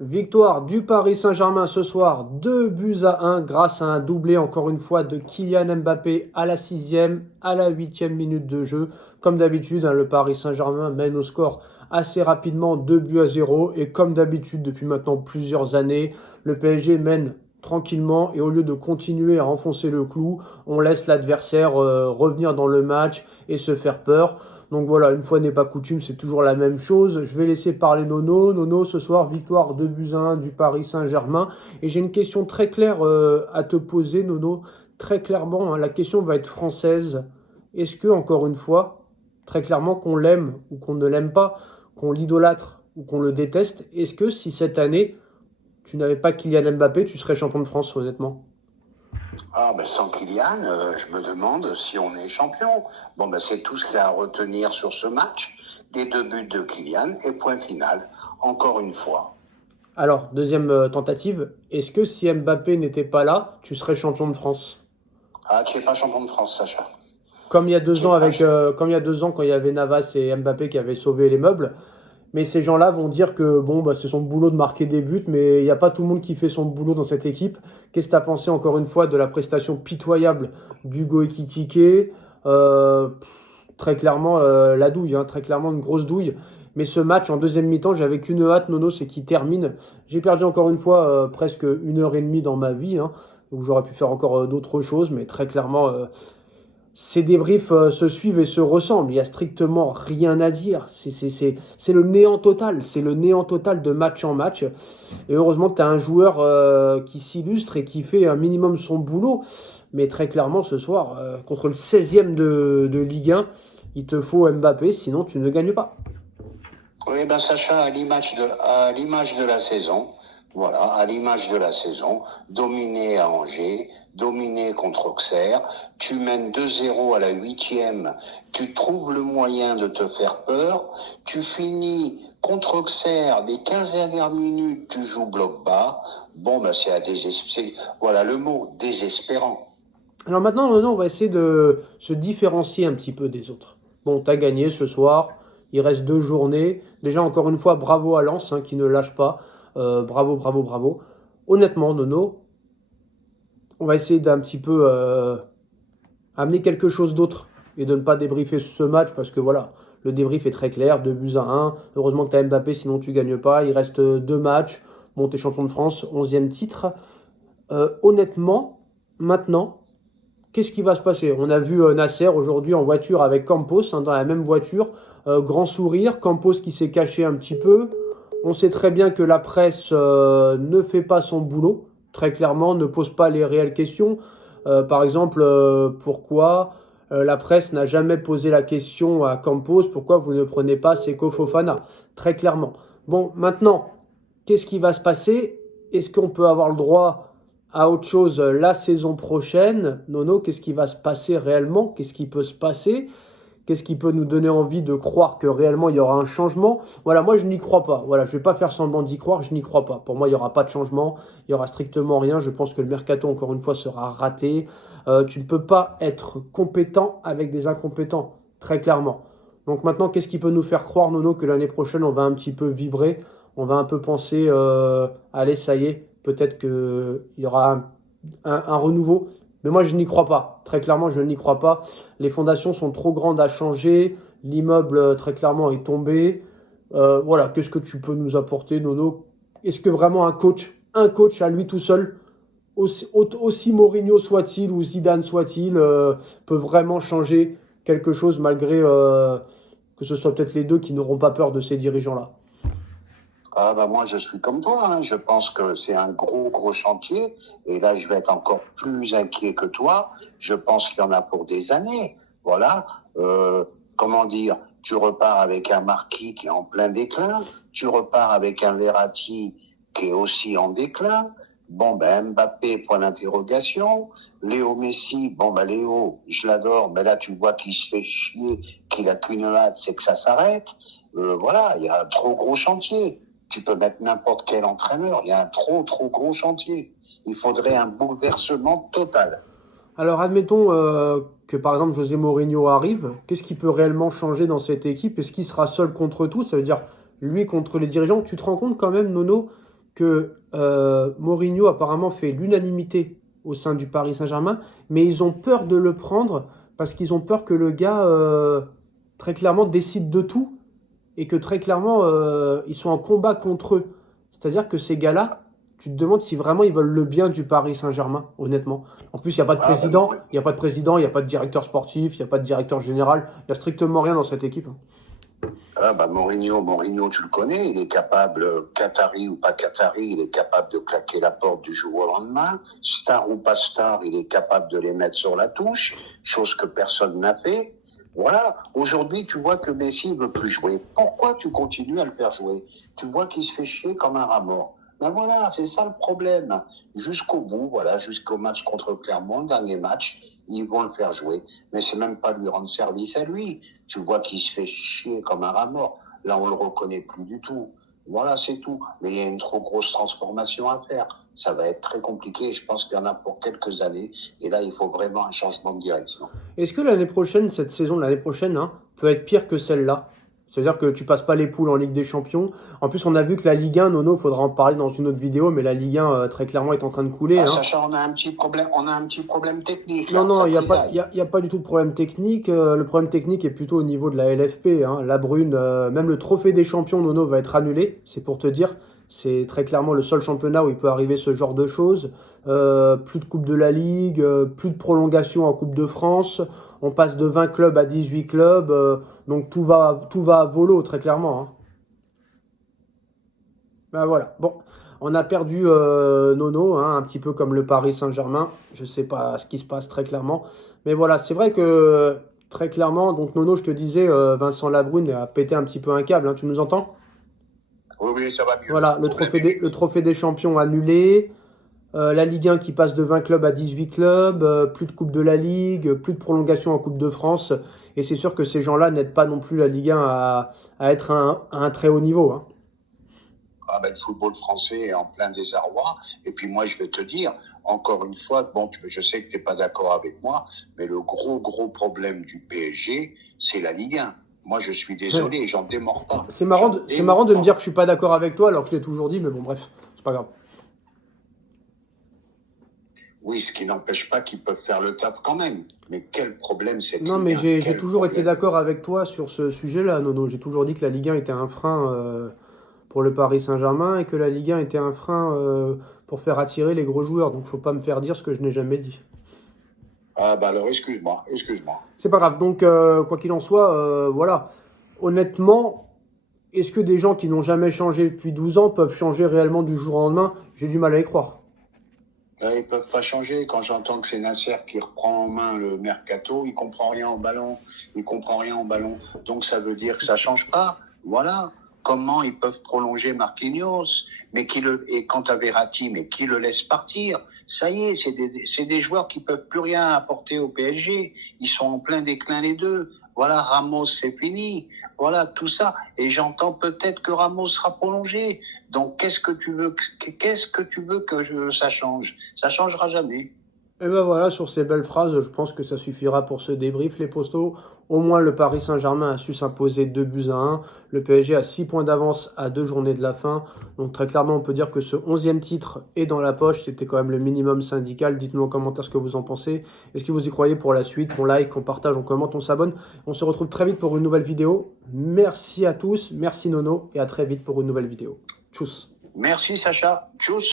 Victoire du Paris Saint-Germain ce soir, 2 buts à 1 grâce à un doublé encore une fois de Kylian Mbappé à la 6e, à la 8e minute de jeu. Comme d'habitude, le Paris Saint-Germain mène au score assez rapidement, 2 buts à 0. Et comme d'habitude depuis maintenant plusieurs années, le PSG mène tranquillement et au lieu de continuer à enfoncer le clou, on laisse l'adversaire revenir dans le match et se faire peur. Donc voilà, une fois n'est pas coutume, c'est toujours la même chose. Je vais laisser parler Nono. Nono, ce soir, victoire 2 buts à 1 du Paris Saint-Germain. Et j'ai une question très claire à te poser, Nono. Très clairement, la question va être française. Est-ce que, encore une fois, très clairement, qu'on l'aime ou qu'on ne l'aime pas, qu'on l'idolâtre ou qu'on le déteste, est-ce que si cette année, tu n'avais pas Kylian Mbappé, tu serais champion de France, honnêtement? Ah, ben sans Kylian, je me demande si on est champion. Bon, ben c'est tout ce qu'il y a à retenir sur ce match. Les 2 buts de Kylian et point final. Encore une fois. Alors, deuxième tentative. Est-ce que si Mbappé n'était pas là, tu serais champion de France? Ah, tu n'es pas champion de France, Sacha. Comme il y a Tu deux es ans pas... comme il y a 2 ans quand il y avait Navas et Mbappé qui avaient sauvé les meubles. Mais ces gens-là vont dire que bon, bah, c'est son boulot de marquer des buts, mais il n'y a pas tout le monde qui fait son boulot dans cette équipe. Qu'est-ce que tu as pensé encore une fois de la prestation pitoyable d'Hugo Ekitike? Très clairement la douille, hein, très clairement une grosse douille. Mais ce match en deuxième mi-temps, j'avais qu'une hâte, Nono, c'est qu'il termine. J'ai perdu encore une fois presque 1 heure et demie dans ma vie, hein, où j'aurais pu faire encore d'autres choses, mais très clairement ces débriefs se suivent et se ressemblent. Il n'y a strictement rien à dire. C'est le néant total. C'est le néant total de match en match. Et heureusement que tu as un joueur qui s'illustre et qui fait un minimum son boulot. Mais très clairement, ce soir, contre le 16e de Ligue 1, il te faut Mbappé, sinon tu ne gagnes pas. Oui, ben Sacha, à l'image de la saison, voilà, à l'image de la saison, dominé à Angers, dominé contre Auxerre, tu mènes 2-0 à la 8e, tu trouves le moyen de te faire peur, tu finis contre Auxerre, les 15 dernières minutes, tu joues bloc bas, bon, ben c'est à désespérer, voilà le mot, désespérant. Alors maintenant, Nono, on va essayer de se différencier un petit peu des autres. Bon, tu as gagné ce soir. Il reste 2 journées. Déjà, encore une fois, bravo à Lens, hein, qui ne lâche pas. Bravo, bravo, bravo. Honnêtement, Nono, on va essayer d'un petit peu amener quelque chose d'autre et de ne pas débriefer ce match parce que voilà, le débrief est très clair, 2 buts à 1. Heureusement que tu as Mbappé, sinon tu gagnes pas. Il reste 2 matchs. Bon, t'es champion de France, 11e titre. Honnêtement, maintenant, qu'est-ce qui va se passer? On a vu Nasser aujourd'hui en voiture avec Campos, hein, dans la même voiture. Grand sourire, Campos qui s'est caché un petit peu. On sait très bien que la presse ne fait pas son boulot, très clairement, ne pose pas les réelles questions. Par exemple, pourquoi la presse n'a jamais posé la question à Campos, pourquoi vous ne prenez pas Seko Fofana? Très clairement. Bon, maintenant, qu'est-ce qui va se passer? Est-ce qu'on peut avoir le droit à autre chose la saison prochaine? Nono, qu'est-ce qui va se passer réellement? Qu'est-ce qui peut se passer? Qu'est-ce qui peut nous donner envie de croire que réellement il y aura un changement? Voilà, moi je n'y crois pas. Voilà, je vais pas faire semblant d'y croire, je n'y crois pas. Pour moi, il n'y aura pas de changement, il y aura strictement rien. Je pense que le mercato, encore une fois, sera raté. Tu ne peux pas être compétent avec des incompétents, très clairement. Donc maintenant, qu'est-ce qui peut nous faire croire, Nono, que l'année prochaine, on va un petit peu vibrer, on va un peu penser, allez, ça y est, peut-être qu'il y aura un renouveau. Mais moi, je n'y crois pas. Très clairement, je n'y crois pas. Les fondations sont trop grandes à changer. L'immeuble, très clairement, est tombé. Voilà, qu'est-ce que tu peux nous apporter, Nono? Est-ce que vraiment un coach à lui tout seul, aussi Mourinho soit-il ou Zidane soit-il, peut vraiment changer quelque chose malgré que ce soit peut-être les deux qui n'auront pas peur de ces dirigeants-là? Ah bah moi je suis comme toi, hein. Je pense que c'est un gros chantier et là je vais être encore plus inquiet que toi. Je pense qu'il y en a pour des années. Voilà. Comment dire, tu repars avec un Marquis qui est en plein déclin, tu repars avec un Verratti qui est aussi en déclin. Bon ben Mbappé, point d'interrogation. Léo Messi, bon ben Léo, je l'adore, mais là tu vois qu'il se fait chier, qu'il a qu'une hâte, c'est que ça s'arrête. Voilà, il y a un trop gros chantier. Tu peux mettre n'importe quel entraîneur. Il y a un trop gros chantier. Il faudrait un bouleversement total. Alors admettons que par exemple José Mourinho arrive, qu'est-ce qui peut réellement changer dans cette équipe? Est-ce qu'il sera seul contre tout? Ça veut dire lui contre les dirigeants. Tu te rends compte quand même, Nono, que Mourinho apparemment fait l'unanimité au sein du Paris Saint-Germain, mais ils ont peur de le prendre parce qu'ils ont peur que le gars, très clairement, décide de tout et que très clairement, ils sont en combat contre eux. C'est-à-dire que ces gars-là, tu te demandes si vraiment ils veulent le bien du Paris Saint-Germain, honnêtement. En plus, il n'y a pas de président, il n'y a pas de président, il n'y a pas de directeur sportif, il n'y a pas de directeur général, il n'y a strictement rien dans cette équipe. Ah bah Mourinho, tu le connais, il est capable, Qatari ou pas Qatari, il est capable de claquer la porte du jour au lendemain. Star ou pas star, il est capable de les mettre sur la touche, chose que personne n'a fait. Voilà. Aujourd'hui, tu vois que Messi ne veut plus jouer. Pourquoi tu continues à le faire jouer? Tu vois qu'il se fait chier comme un rat mort. Ben voilà, c'est ça le problème. Jusqu'au bout, voilà, jusqu'au match contre Clermont, le dernier match, ils vont le faire jouer. Mais c'est même pas lui rendre service à lui. Tu vois qu'il se fait chier comme un rat mort. Là, on le reconnaît plus du tout. Voilà, c'est tout. Mais il y a une trop grosse transformation à faire. Ça va être très compliqué. Je pense qu'il y en a pour quelques années. Et là, il faut vraiment un changement de direction. Est-ce que l'année prochaine, cette saison de l'année prochaine, hein, peut être pire que celle-là? C'est-à-dire que tu passes pas les poules en Ligue des Champions. En plus, on a vu que la Ligue 1, Nono, faudra en parler dans une autre vidéo, mais la Ligue 1, très clairement, est en train de couler. Ah, Hein. Sacha, on a un petit problème technique. Non, Là, non, ça il n'y a, grisaille. y a pas du tout de problème technique. Le problème technique est plutôt au niveau de la LFP. Hein. La Brune, même le trophée des champions, Nono, va être annulé. C'est pour te dire, c'est très clairement le seul championnat où il peut arriver ce genre de choses. Plus de Coupe de la Ligue, plus de prolongation en Coupe de France. On passe de 20 clubs à 18 clubs. Donc tout va à volo, très clairement. Hein. Ben voilà. Bon, on a perdu Nono, hein, un petit peu comme le Paris Saint-Germain. Je sais pas ce qui se passe très clairement. Mais voilà, c'est vrai que très clairement, donc Nono, je te disais, Vincent Labrune a pété un petit peu un câble. Hein, tu nous entends? Oui, oui, ça va mieux. Voilà, le trophée des champions annulé. La Ligue 1 qui passe de 20 clubs à 18 clubs, plus de Coupe de la Ligue, plus de prolongation en Coupe de France. Et c'est sûr que ces gens-là n'aident pas non plus la Ligue 1 à être à un très haut niveau. Hein. Ah ben, le football français est en plein désarroi. Et puis moi, je vais te dire, encore une fois, bon, je sais que tu n'es pas d'accord avec moi, mais le gros problème du PSG, c'est la Ligue 1. Moi, je suis désolé, j'en démords pas. C'est marrant de me dire que je suis pas d'accord avec toi alors que je l'ai toujours dit, mais bon, bref, c'est pas grave. Oui, ce qui n'empêche pas qu'ils peuvent faire le taf quand même. Mais quel problème cette Non, Ligue mais 1? j'ai Quel toujours été problème. d'accord avec toi sur ce sujet-là, Nono. J'ai toujours dit que la Ligue 1 était un frein pour le Paris Saint-Germain et que la Ligue 1 était un frein pour faire attirer les gros joueurs. Donc, faut pas me faire dire ce que je n'ai jamais dit. Ah bah alors, excuse-moi. C'est pas grave. Donc, quoi qu'il en soit, voilà. Honnêtement, est-ce que des gens qui n'ont jamais changé depuis 12 ans peuvent changer réellement du jour au lendemain? J'ai du mal à y croire. Là, ils peuvent pas changer. Quand j'entends que c'est Nasser qui reprend en main le mercato, il comprend rien au ballon. Donc ça veut dire que ça change pas. Voilà. Comment ils peuvent prolonger Marquinhos, et quant à Verratti, mais qui le laisse partir? Ça y est, c'est des joueurs qui peuvent plus rien apporter au PSG. Ils sont en plein déclin les deux. Voilà, Ramos, c'est fini. Voilà, tout ça. Et j'entends peut-être que Ramos sera prolongé. Donc, qu'est-ce que tu veux que ça change? Ça changera jamais. Et ben voilà, sur ces belles phrases, je pense que ça suffira pour ce débrief, les postos. Au moins, le Paris Saint-Germain a su s'imposer 2 buts à 1. Le PSG a 6 points d'avance à 2 journées de la fin. Donc très clairement, on peut dire que ce 11e titre est dans la poche. C'était quand même le minimum syndical. Dites-nous en commentaire ce que vous en pensez. Est-ce que vous y croyez pour la suite? On like, on partage, on commente, on s'abonne. On se retrouve très vite pour une nouvelle vidéo. Merci à tous, merci Nono, et à très vite pour une nouvelle vidéo. Tchuss. Merci, Sacha. Tchuss.